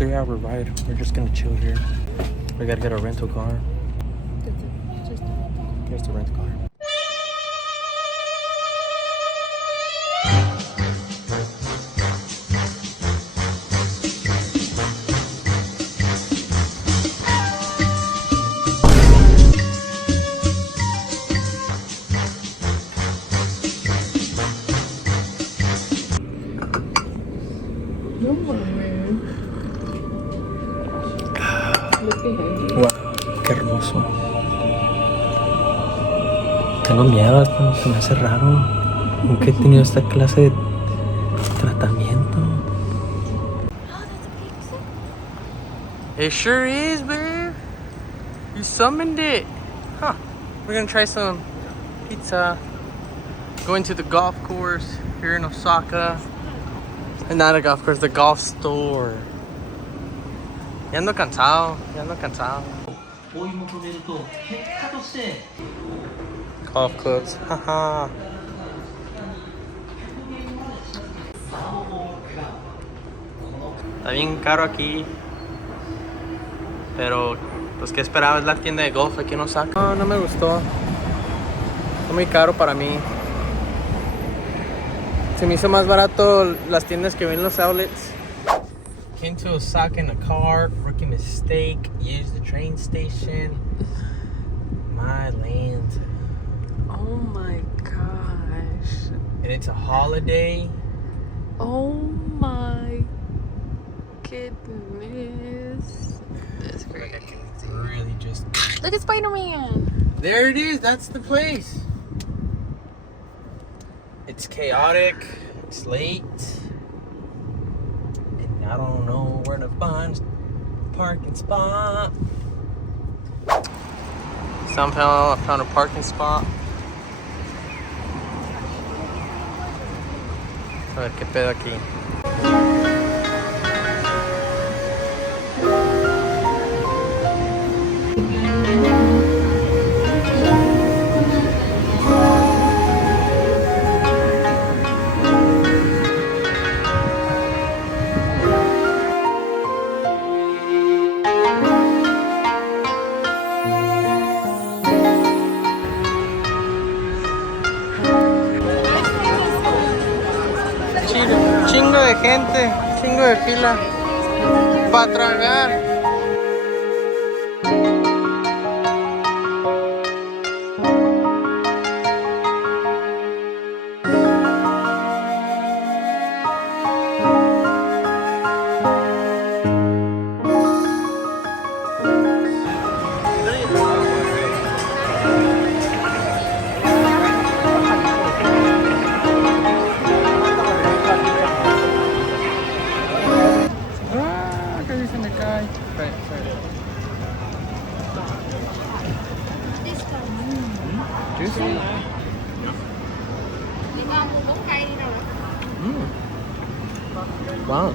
3-hour ride. We're just gonna chill here. We gotta get a rental car. Here's the rental car. Wow, qué hermoso. Tengo miedo, esto se me hace raro. Nunca he tenido esta clase de tratamiento. It sure is, babe. You summoned it. Huh. We're gonna try some pizza. Going to the golf course here in Osaka. And not a golf course, the golf store. Ya ando cansado, Golf clubs, haha. Está bien caro aquí. Pero pues que esperaba, es la tienda de golf aquí en Osaka. No, no me gustó. Está muy caro para mí. Se me hizo más barato las tiendas que ven los outlets. Came to Osaka in a car, rookie mistake, used the train station. My land. Oh my gosh. And it's a holiday. Oh my goodness. That's crazy. I can really just... Look at Spider-Man. There it is, that's the place. It's chaotic, it's late. I don't know where to find a parking spot. Somehow I found a parking spot. A ver qué pedo aquí. Chingo de gente, chingo de fila para tragar. Wow.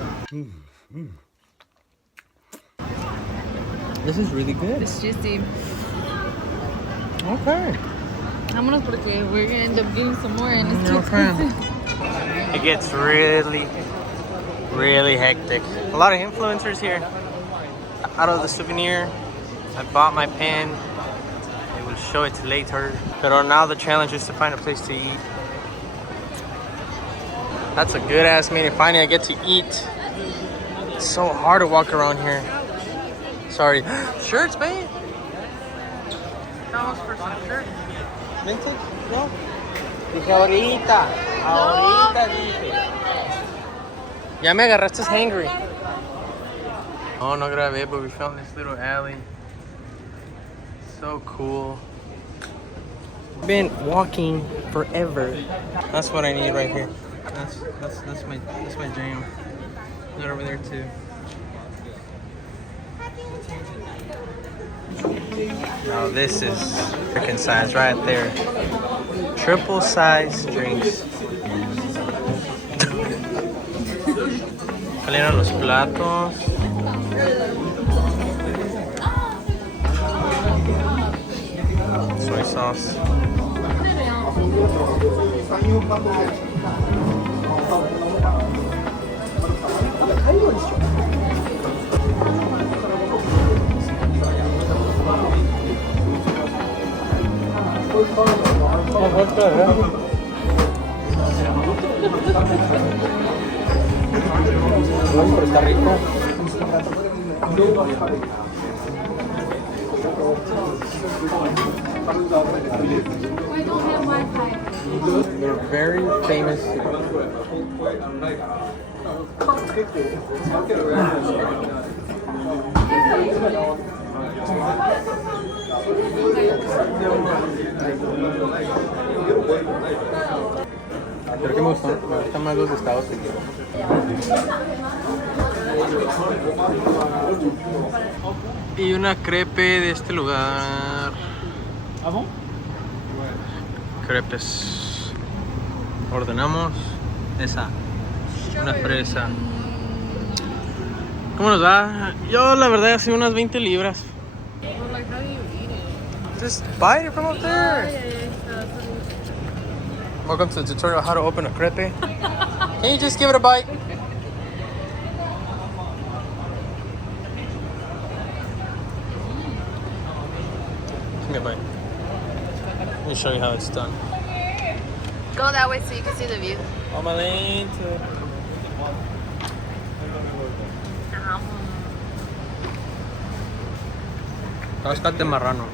This is really good. It's juicy. Okay. Vámonos porque we're gonna end up getting some more and it's too expensive. It gets really hectic. A lot of influencers here. Out of the souvenir, I bought my pen. I will show it later. But now the challenge is to find a place to eat. That's a good ass meeting. Finally, I get to eat. It's so hard to walk around here. Sorry. Shirts, babe. Vamos for some shirts. Vintage? No. Dije ahorita. Ahorita dije. Ya me agarraste hangry. Oh, no grabé, but we found this little alley. So cool. Been walking forever. That's what I need right here. That's my jam. That over there too. Now this is freaking size right there. Triple size drinks. Salieron los platos. Soy sauce. Pero está rico. They're very famous. Creo que me gustan más los de Estados Unidos. Y una crepe de este lugar. Crepes. Ordenamos esa. Una fresa. ¿Cómo nos va? Yo la verdad hace unas 20 libras. Well, like, how do you eat it? Just bite it from up there. Welcome to the tutorial how to open a crepe. Can you just give it a bite? Give me a bite. Let me show you how it's done. Go that way so you can see the view. Omalente. Cascate marrano.